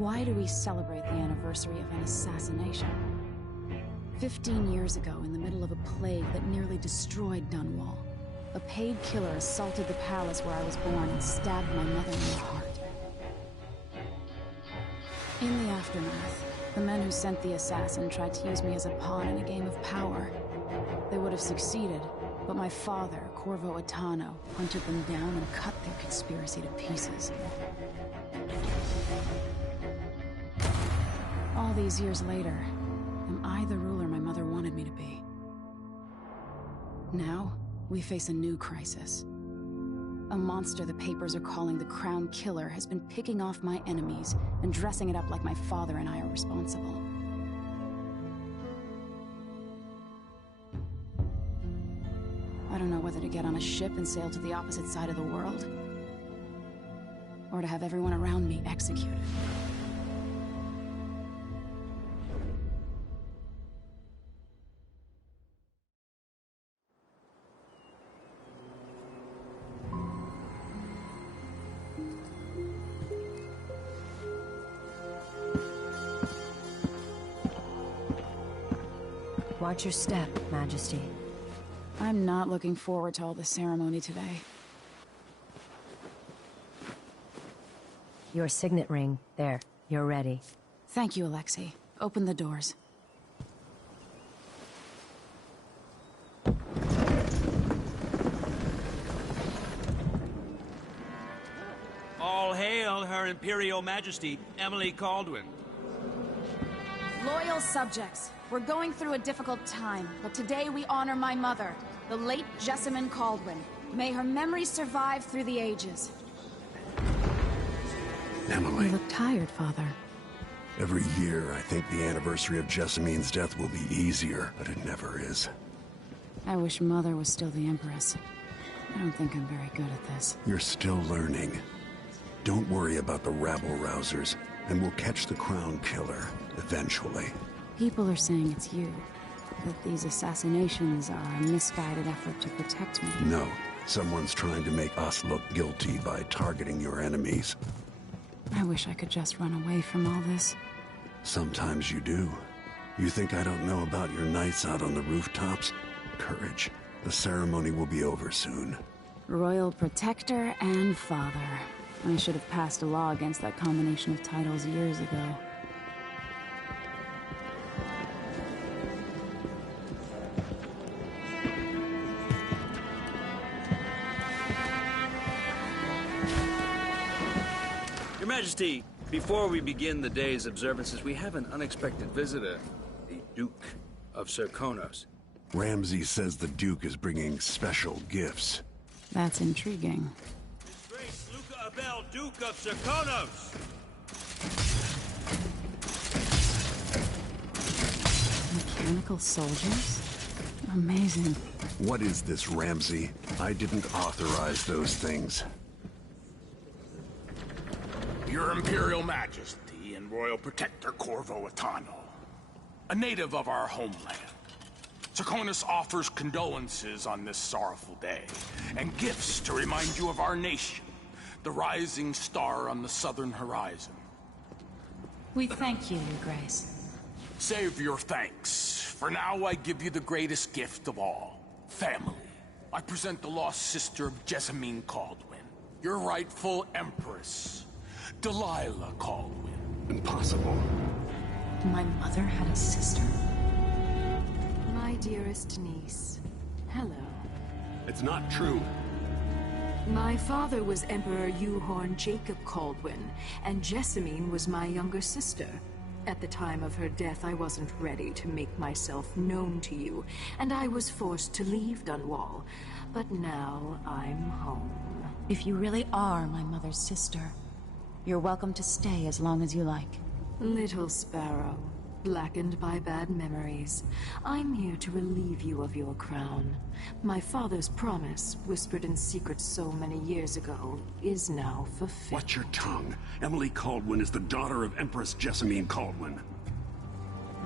Why do we celebrate the anniversary of an assassination? 15 years ago, in the middle of a plague that nearly destroyed Dunwall, a paid killer assaulted the palace where I was born and stabbed my mother in the heart. In the aftermath, the men who sent the assassin tried to use me as a pawn in a game of power. They would have succeeded, but my father, Corvo Attano, hunted them down and cut their conspiracy to pieces. All these years later, am I the ruler my mother wanted me to be? Now, we face a new crisis. A monster the papers are calling the Crown Killer has been picking off my enemies and dressing it up like my father and I are responsible. I don't know whether to get on a ship and sail to the opposite side of the world, or to have everyone around me executed. Watch your step, Majesty. I'm not looking forward to all the ceremony today. Your signet ring. There. You're ready. Thank you, Alexei. Open the doors. All hail Her Imperial Majesty, Emily Caldwin. Loyal subjects, we're going through a difficult time, but today we honor my mother, the late Jessamine Caldwin. May her memory survive through the ages. Emily. You look tired, Father. Every year, I think the anniversary of Jessamine's death will be easier, but it never is. I wish Mother was still the Empress. I don't think I'm very good at this. You're still learning. Don't worry about the rabble-rousers, and we'll catch the Crown Killer, eventually. People are saying it's you. That these assassinations are a misguided effort to protect me. No. Someone's trying to make us look guilty by targeting your enemies. I wish I could just run away from all this. Sometimes you do. You think I don't know about your nights out on the rooftops? Courage. The ceremony will be over soon. Royal Protector and Father. I should have passed a law against that combination of titles years ago. Your Majesty, before we begin the day's observances, we have an unexpected visitor, the Duke of Serkonos. Ramsay says the Duke is bringing special gifts. That's intriguing. His Grace Luca Abel, Duke of Serkonos! Mechanical soldiers? Amazing. What is this, Ramsay? I didn't authorize those things. Your Imperial Majesty and Royal Protector Corvo Attano, a native of our homeland. Serkonos offers condolences on this sorrowful day, and gifts to remind you of our nation, the rising star on the southern horizon. We thank you, Your Grace. Save your thanks. For now, I give you the greatest gift of all, family. I present the lost sister of Jessamine Caldwin, your rightful Empress, Delilah Caldwin. Impossible. My mother had a sister? My dearest niece, hello. It's not true. My father was Emperor Euhorn Jacob Caldwin, and Jessamine was my younger sister. At the time of her death, I wasn't ready to make myself known to you, and I was forced to leave Dunwall. But now I'm home. If you really are my mother's sister, you're welcome to stay as long as you like. Little sparrow, blackened by bad memories, I'm here to relieve you of your crown. My father's promise, whispered in secret so many years ago, is now fulfilled. Watch your tongue. Emily Caldwin is the daughter of Empress Jessamine Caldwin.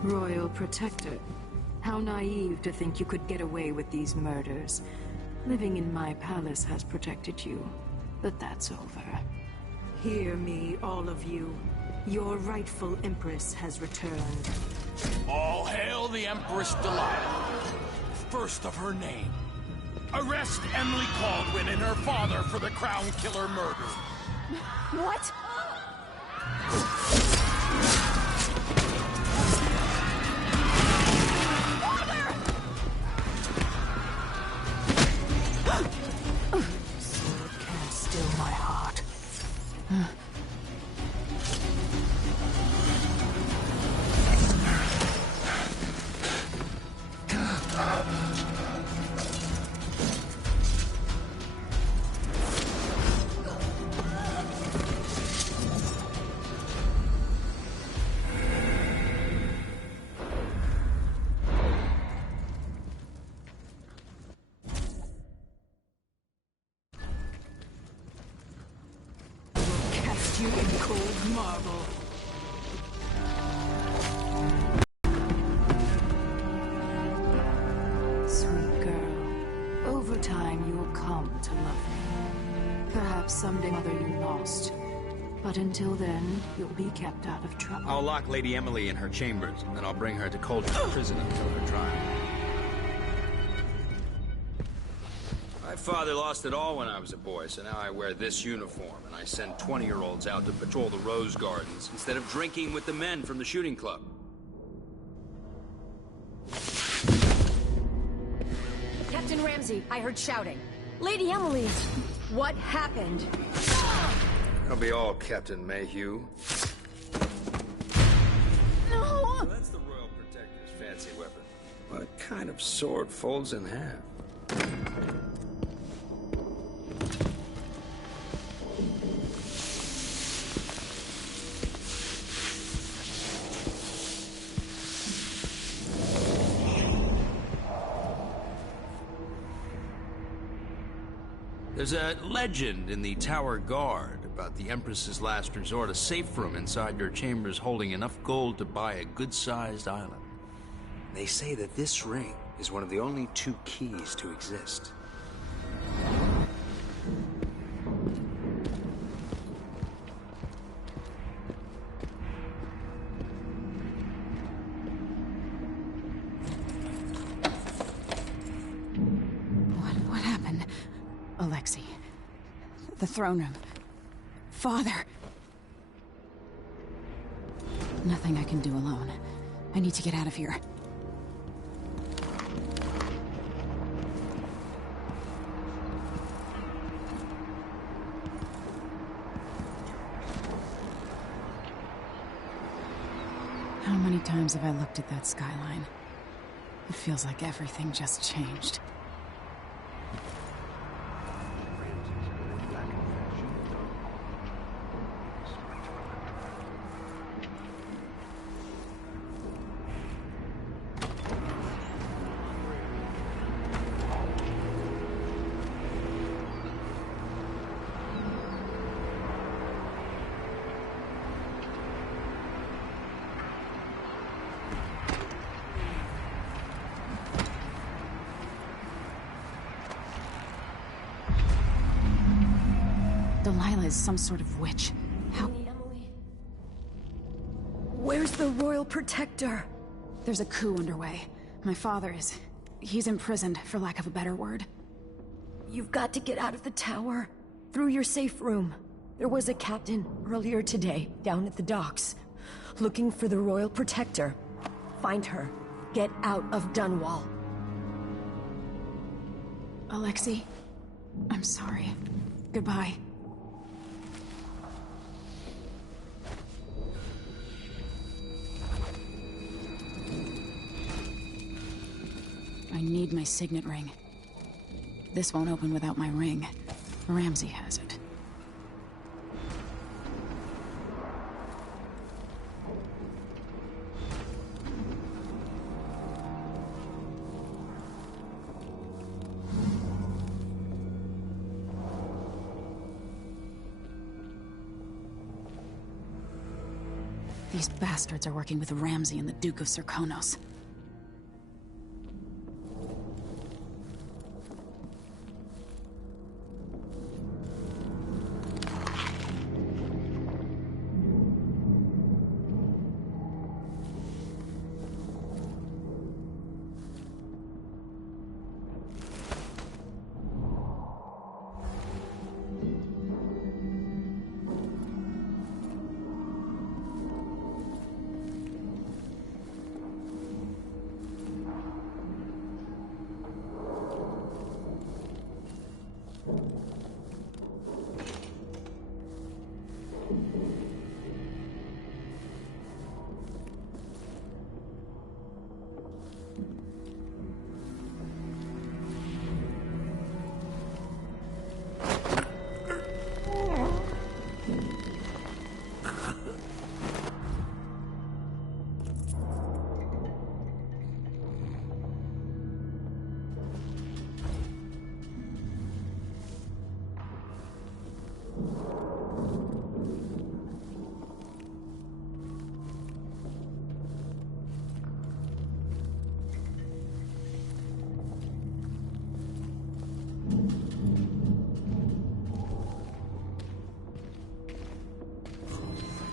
Royal Protector, how naive to think you could get away with these murders. Living in my palace has protected you, but that's over. Hear me, all of you. Your rightful Empress has returned. All hail the Empress Delilah, first of her name. Arrest Emily Caldwin and her father for the Crown Killer murder. What? Sword can't still my heart. Cast you in cold marble. Sweet girl, over time you will come to love me. Perhaps someday mother you lost. But until then, you'll be kept out of trouble. I'll lock Lady Emily in her chambers, and then I'll bring her to Cauldron Prison until her trial. My father lost it all when I was a boy, so now I wear this uniform, and I send 20-year-olds out to patrol the Rose Gardens instead of drinking with the men from the shooting club. Captain Ramsey, I heard shouting. Lady Emily, what happened? That'll be all, Captain Mayhew. No! Well, that's the Royal Protector's fancy weapon. What kind of sword folds in half? There's a legend in the Tower Guard about the Empress's last resort, a safe room inside your chambers holding enough gold to buy a good-sized island. They say that this ring is one of the only 2 keys to exist. What happened? Alexei. The throne room. Father. Nothing I can do alone. I need to get out of here. How many times have I looked at that skyline? It feels like everything just changed. Delilah is some sort of witch. How? Emily. Where's the Royal Protector? There's a coup underway. My father is... he's imprisoned, for lack of a better word. You've got to get out of the tower. Through your safe room. There was a captain earlier today, down at the docks. Looking for the Royal Protector. Find her. Get out of Dunwall. Alexei, I'm sorry. Goodbye. I need my signet ring. This won't open without my ring. Ramsey has it. These bastards are working with Ramsey and the Duke of Serkonos.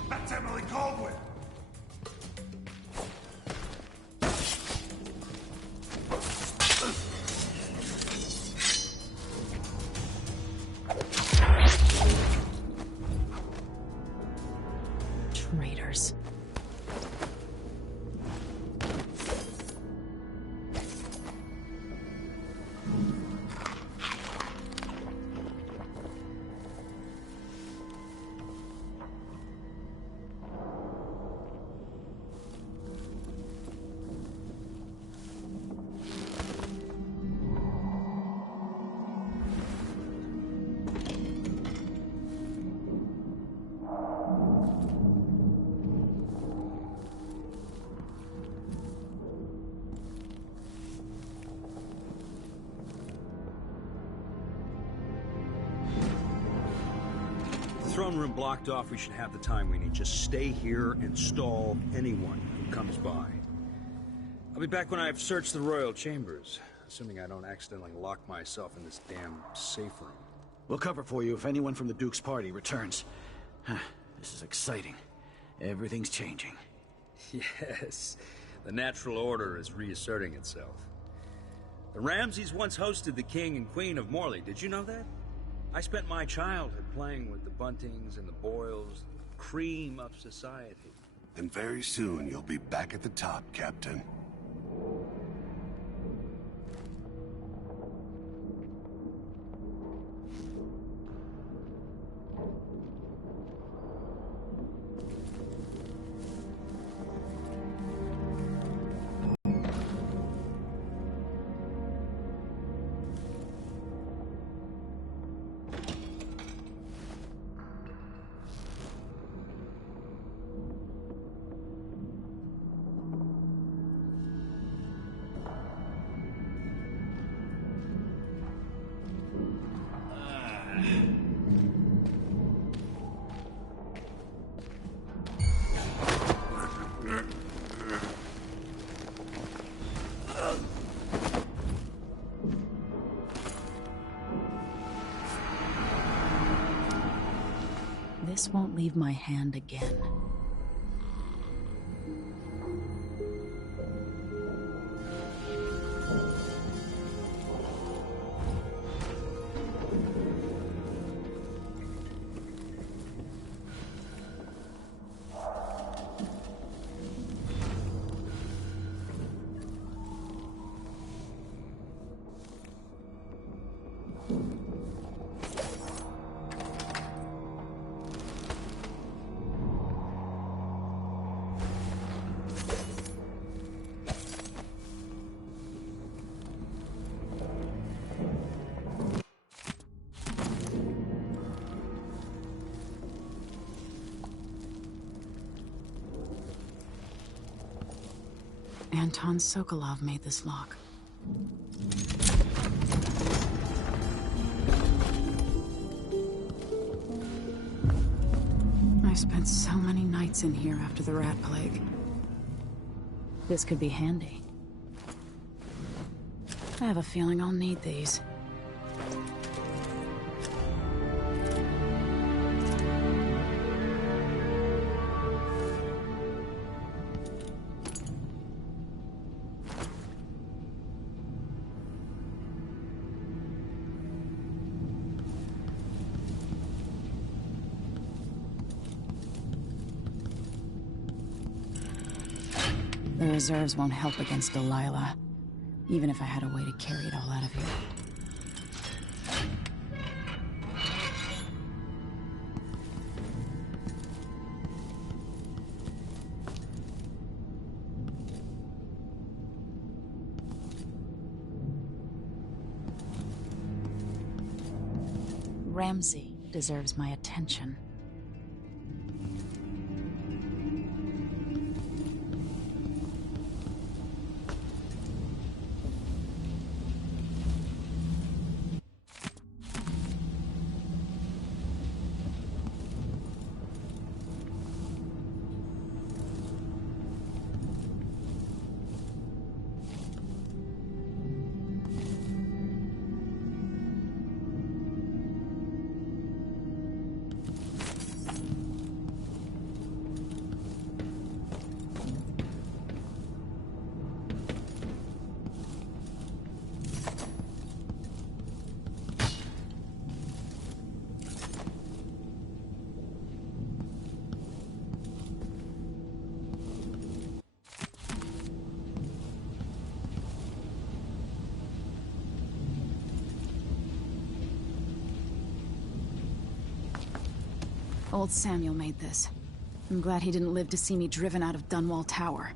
That's Emily Caldwell! Traitors. Throne room blocked off, we should have the time we need. Just stay here and stall anyone who comes by. I'll be back when I've searched the royal chambers, assuming I don't accidentally lock myself in this damn safe room. We'll cover for you if anyone from the Duke's party returns. This is exciting. Everything's changing. Yes, the natural order is reasserting itself. The Ramseys once hosted the King and Queen of Morley, did you know that? I spent my childhood playing with the Buntings and the Boyles, cream of society. And very soon you'll be back at the top, Captain. This won't leave my hand again. Anton Sokolov made this lock. I spent so many nights in here after the rat plague. This could be handy. I have a feeling I'll need these. The reserves won't help against Delilah, even if I had a way to carry it all out of here. Ramsey deserves my attention. Old Samuel made this. I'm glad he didn't live to see me driven out of Dunwall Tower.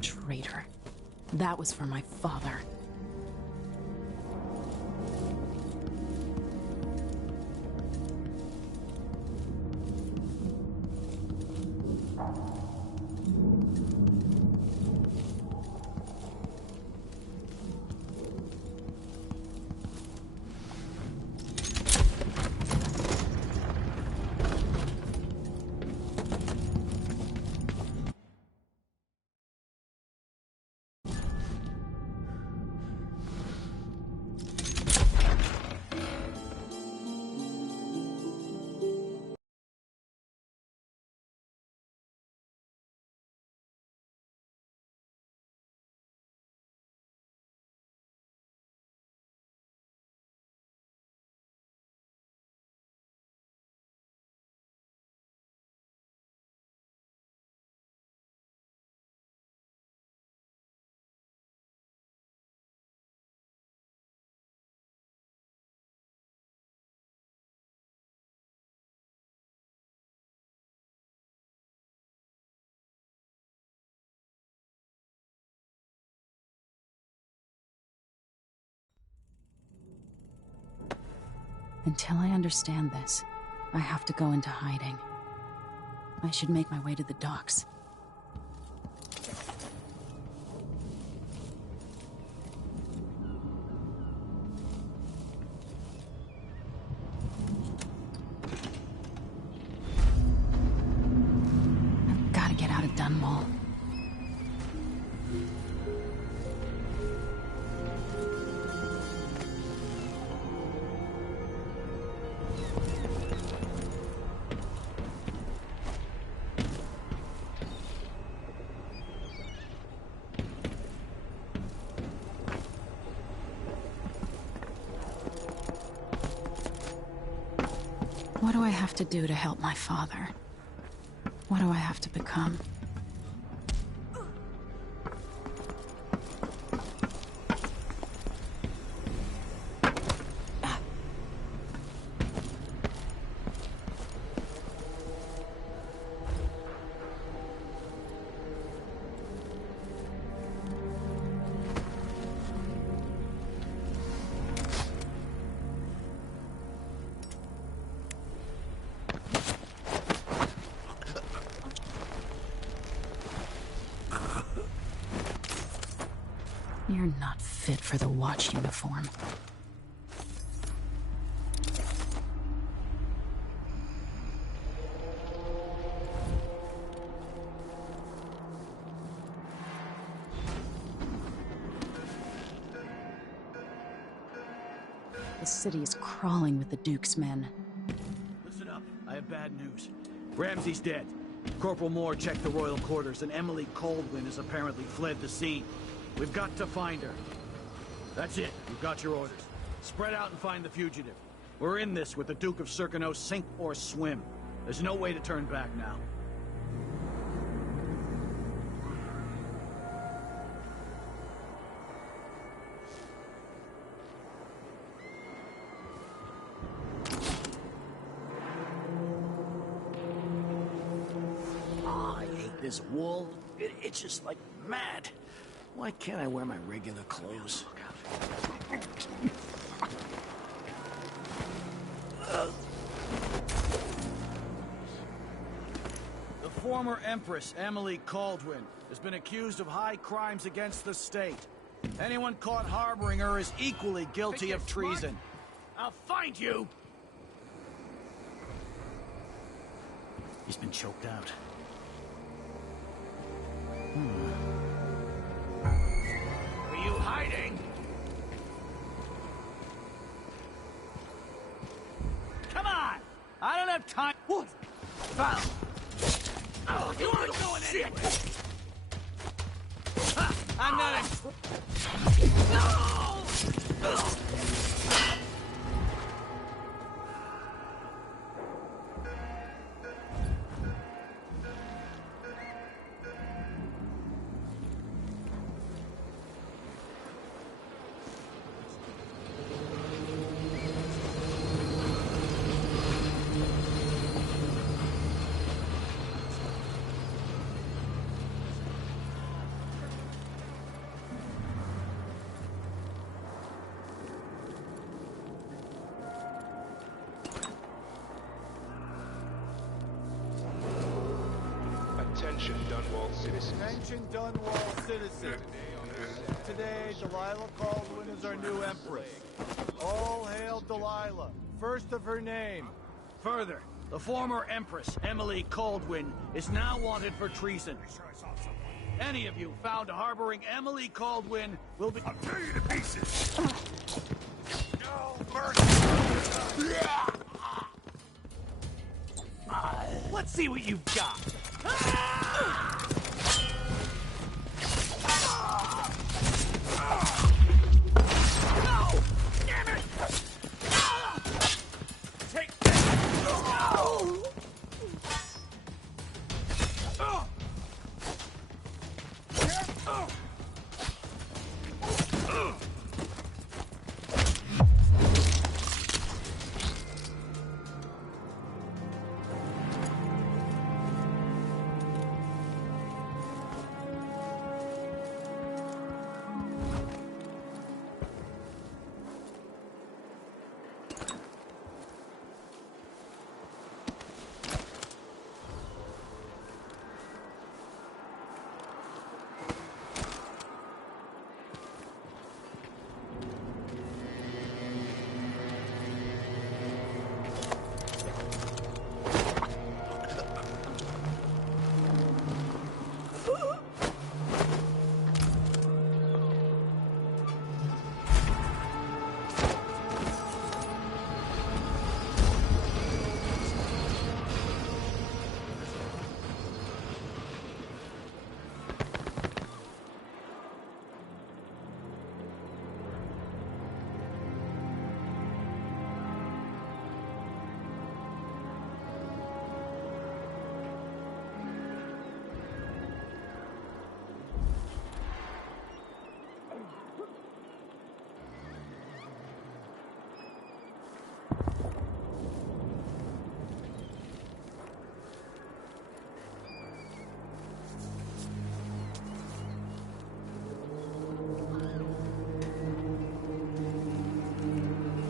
Traitor. That was for my father. Until I understand this, I have to go into hiding. I should make my way to the docks. I've got to get out of Dunwall. What do I have to do to help my father? What do I have to become? You're not fit for the watch uniform. The city is crawling with the Duke's men. Listen up. I have bad news. Ramsey's dead. Corporal Moore checked the royal quarters, and Emily Coldwin has apparently fled the scene. We've got to find her. That's it. We've got your orders. Spread out and find the fugitive. We're in this with the Duke of Circano, sink or swim. There's no way to turn back now. I hate this wool. It itches like mad. Why can't I wear my regular clothes? The former Empress, Emily Coldwin, has been accused of high crimes against the state. Anyone caught harboring her is equally guilty of treason. I'll find you! He's been choked out. Were you hiding? Come on! I don't have time. What? Found. Oh, you aren't going anywhere. I'm not a... No! Attention, Dunwall citizens. Attention, Dunwall citizens. Today, Delilah Caldwin is our new Empress. All hail Delilah, first of her name. Further, the former Empress, Emily Coldwin, is now wanted for treason. Any of you found harboring Emily Coldwin will be... I'll tear you to pieces! No mercy! Let's see what you've got. No! Damn it! Take this! No!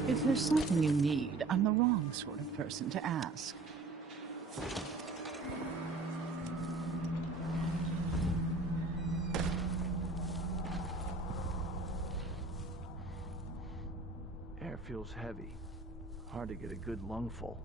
If there's something you need, I'm the wrong sort of person to ask. Air feels heavy. Hard to get a good lungful.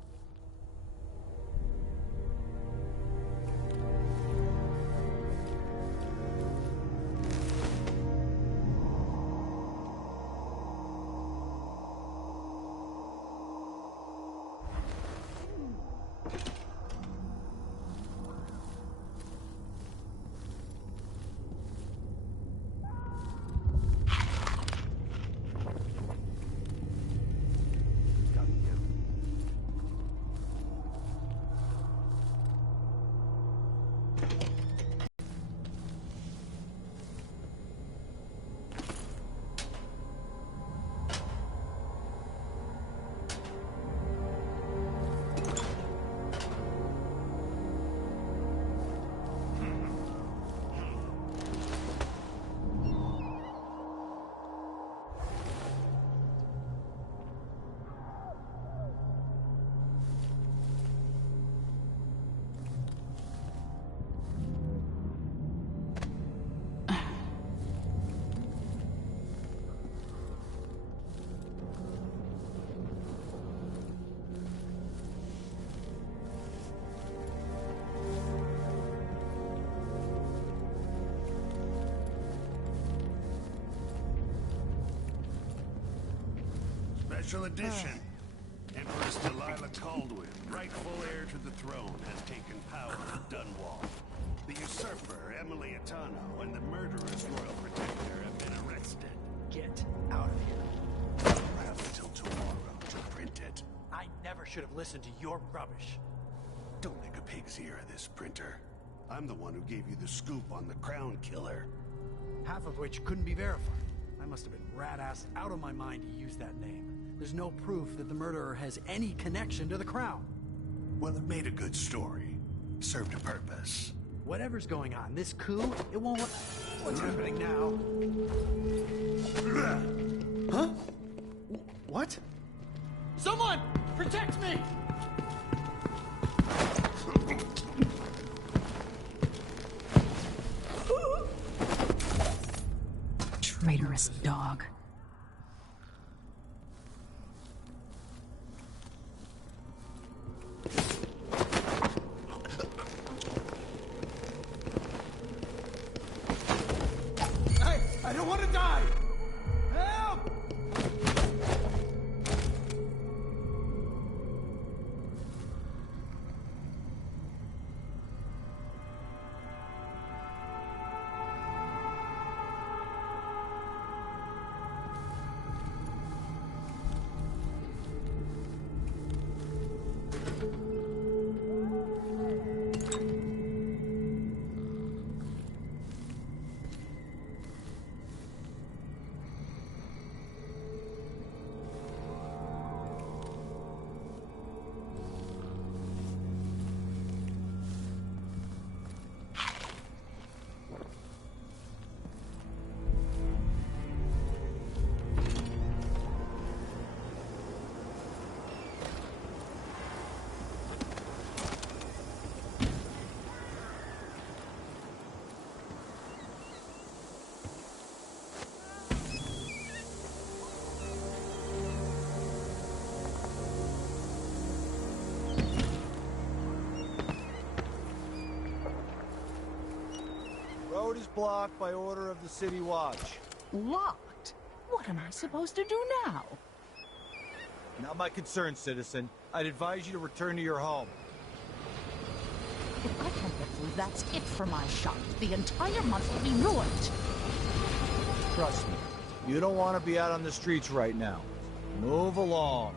Special edition. Empress Delilah Caldwin, rightful heir to the throne, has taken power at Dunwall. The usurper, Emily Atano, and the murderous royal protector have been arrested. Get out of here. You have until tomorrow to print it. I never should have listened to your rubbish. Don't make a pig's ear of this, printer. I'm the one who gave you the scoop on the Crown Killer. Half of which couldn't be verified. I must have been rat-assed out of my mind to use that name. There's no proof that the murderer has any connection to the Crown. Well, it made a good story. Served a purpose. Whatever's going on, this coup, it won't... What's happening now? Huh? What? Someone! Protect me! Traitorous dog. I don't want to die! Help! Road is blocked by order of the City Watch. Locked? What am I supposed to do now? Not my concern, citizen. I'd advise you to return to your home. If I can't get through, that's it for my shop. The entire month will be ruined. Trust me, you don't want to be out on the streets right now. Move along.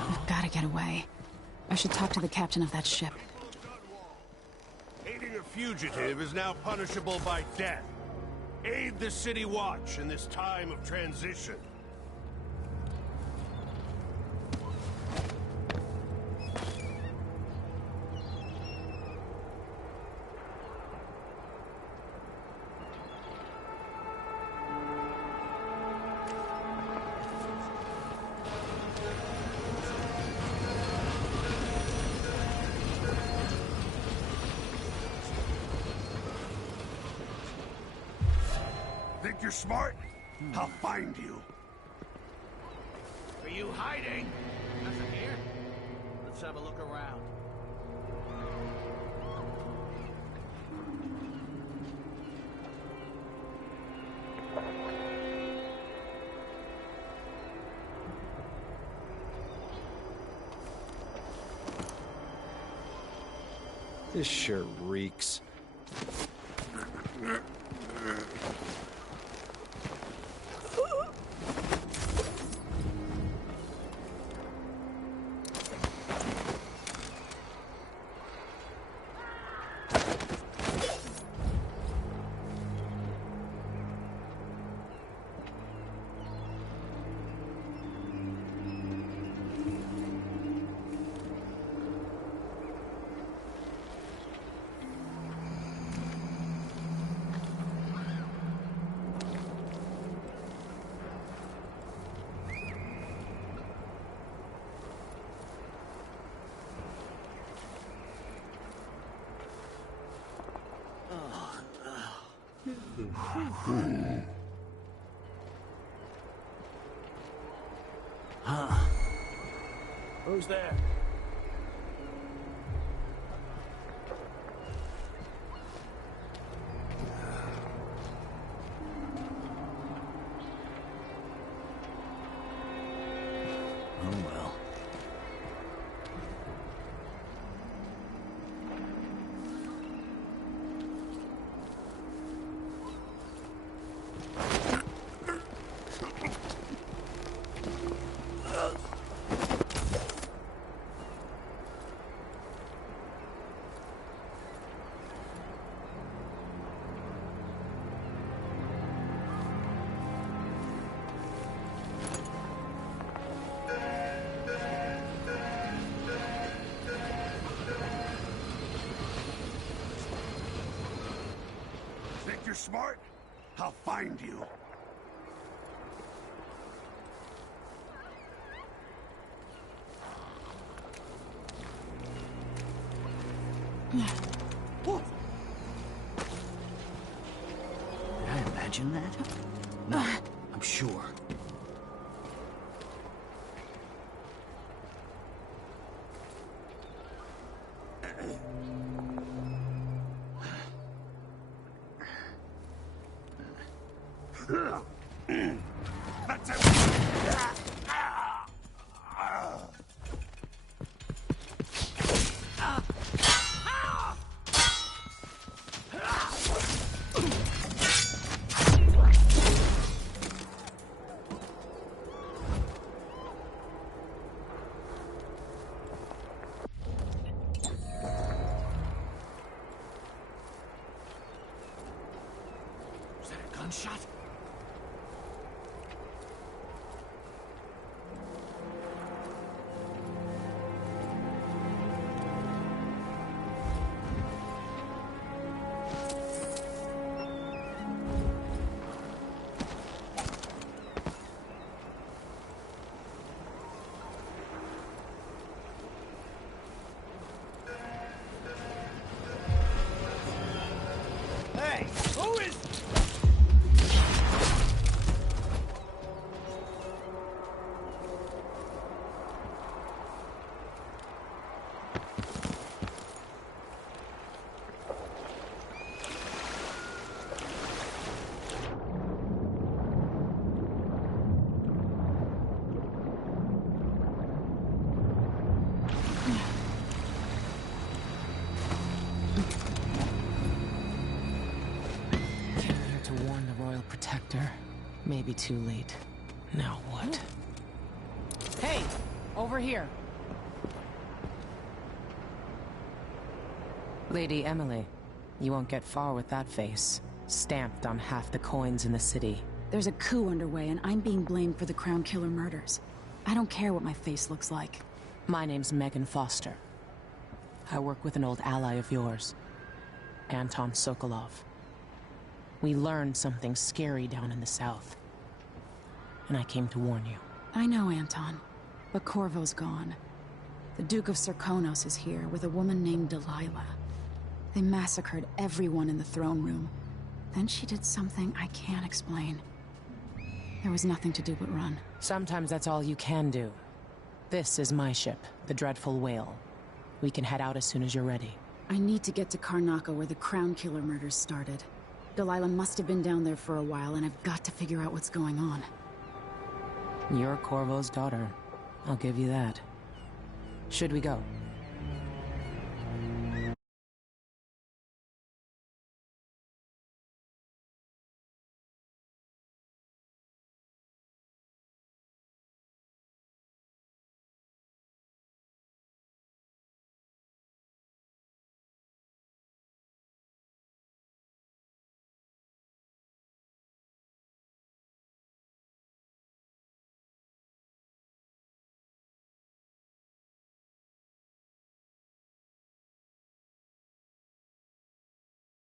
I've got to get away. I should talk to the captain of that ship. Aiding a fugitive is now punishable by death. Aid the City Watch in this time of transition. Think you're smart? I'll find you. Are you hiding? Nothing here. Let's have a look around. This sure reeks. Who's there? Oh well. Think you're smart? I'll find you. Did I imagine that? No, I'm sure. That's it. Was that a gunshot? Hey, who is... Came here to warn the Royal Protector. Maybe too late. Now what? Hey! Over here! Lady Emily, You won't get far with that face, stamped on half the coins in the city. There's a coup underway, and I'm being blamed for the Crown Killer murders. I don't care what my face looks like. My name's Megan Foster. I work with an old ally of yours, Anton Sokolov. We learned something scary down in the south, and I came to warn you. I know, Anton, but Corvo's gone. The Duke of Serkonos is here with a woman named Delilah. They massacred everyone in the throne room. Then she did something I can't explain. There was nothing to do but run. Sometimes that's all you can do. This is my ship, the Dreadful Whale. We can head out as soon as you're ready. I need to get to Karnaca where the Crown Killer murders started. Delilah must have been down there for a while, and I've got to figure out what's going on. You're Corvo's daughter. I'll give you that. Should we go?